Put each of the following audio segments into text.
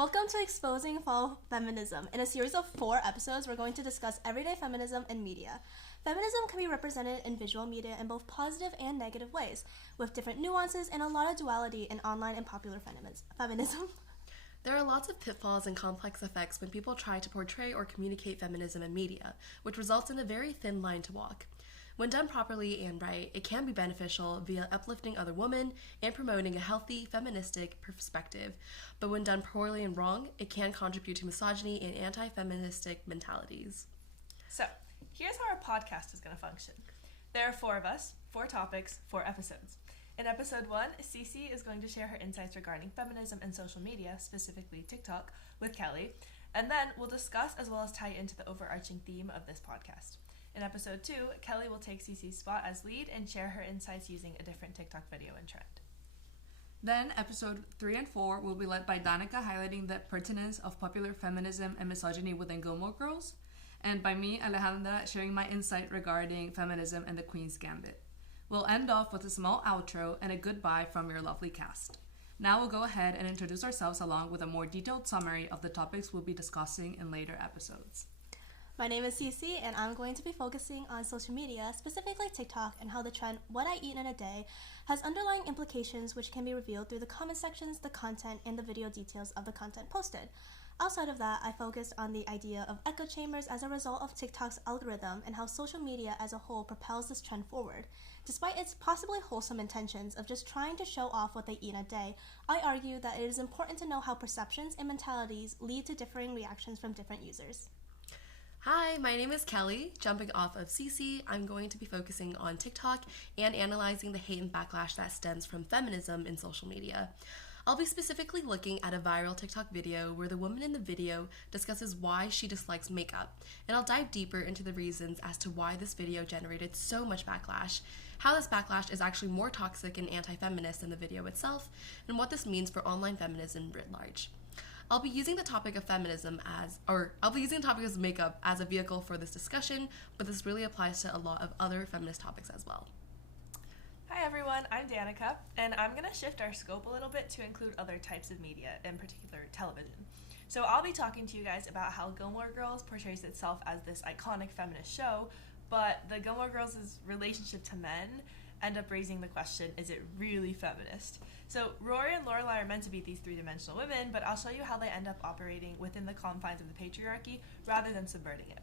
Welcome to Exposing Faux Feminism. In a series of 4 episodes, we're going to discuss everyday feminism in media. Feminism can be represented in visual media in both positive and negative ways, with different nuances and a lot of duality in online and popular feminism. There are lots of pitfalls and complex effects when people try to portray or communicate feminism in media, which results in a very thin line to walk. When done properly and right, it can be beneficial via uplifting other women and promoting a healthy, feministic perspective. But when done poorly and wrong, it can contribute to misogyny and anti-feministic mentalities. So, here's how our podcast is going to function. There are 4 of us, 4 topics, 4 episodes. In episode 1, Cece is going to share her insights regarding feminism and social media, specifically TikTok, with Kelly, and then we'll discuss as well as tie into the overarching theme of this podcast. In episode 2, Kelly will take Cece's spot as lead and share her insights using a different TikTok video and trend. Then, episode 3 and 4 will be led by Danika highlighting the pertinence of popular feminism and misogyny within Gilmore Girls, and by me, Alejandra, sharing my insight regarding feminism and the Queen's Gambit. We'll end off with a small outro and a goodbye from your lovely cast. Now we'll go ahead and introduce ourselves along with a more detailed summary of the topics we'll be discussing in later episodes. My name is Cece, and I'm going to be focusing on social media, specifically TikTok, and how the trend "what I eat in a day" has underlying implications which can be revealed through the comment sections, the content, and the video details of the content posted. Outside of that, I focused on the idea of echo chambers as a result of TikTok's algorithm and how social media as a whole propels this trend forward. Despite its possibly wholesome intentions of just trying to show off what they eat in a day, I argue that it is important to know how perceptions and mentalities lead to differing reactions from different users. Hi, my name is Kelly. Jumping off of Cece, I'm going to be focusing on TikTok and analyzing the hate and backlash that stems from feminism in social media. I'll be specifically looking at a viral TikTok video where the woman in the video discusses why she dislikes makeup, and I'll dive deeper into the reasons as to why this video generated so much backlash, how this backlash is actually more toxic and anti-feminist than the video itself, and what this means for online feminism writ large. I'll be using the topic of makeup as a vehicle for this discussion, but this really applies to a lot of other feminist topics as well. Hi everyone, I'm Danika, and I'm going to shift our scope a little bit to include other types of media, in particular television. So I'll be talking to you guys about how Gilmore Girls portrays itself as this iconic feminist show, but the Gilmore Girls' relationship to men end up raising the question, is it really feminist? So Rory and Lorelai are meant to be these 3-dimensional women, but I'll show you how they end up operating within the confines of the patriarchy rather than subverting it.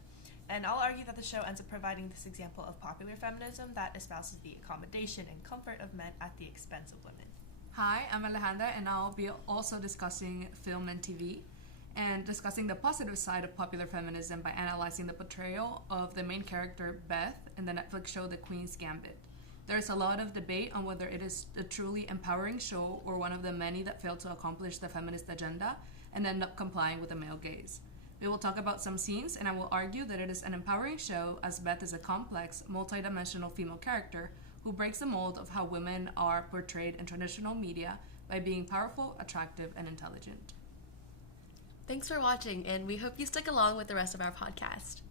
And I'll argue that the show ends up providing this example of popular feminism that espouses the accommodation and comfort of men at the expense of women. Hi, I'm Alejandra, and I'll be also discussing film and TV, and discussing the positive side of popular feminism by analyzing the portrayal of the main character, Beth, in the Netflix show The Queen's Gambit. There's a lot of debate on whether it is a truly empowering show or one of the many that fail to accomplish the feminist agenda and end up complying with the male gaze. We will talk about some scenes, and I will argue that it is an empowering show as Beth is a complex, multidimensional female character who breaks the mold of how women are portrayed in traditional media by being powerful, attractive, and intelligent. Thanks for watching, and we hope you stick along with the rest of our podcast.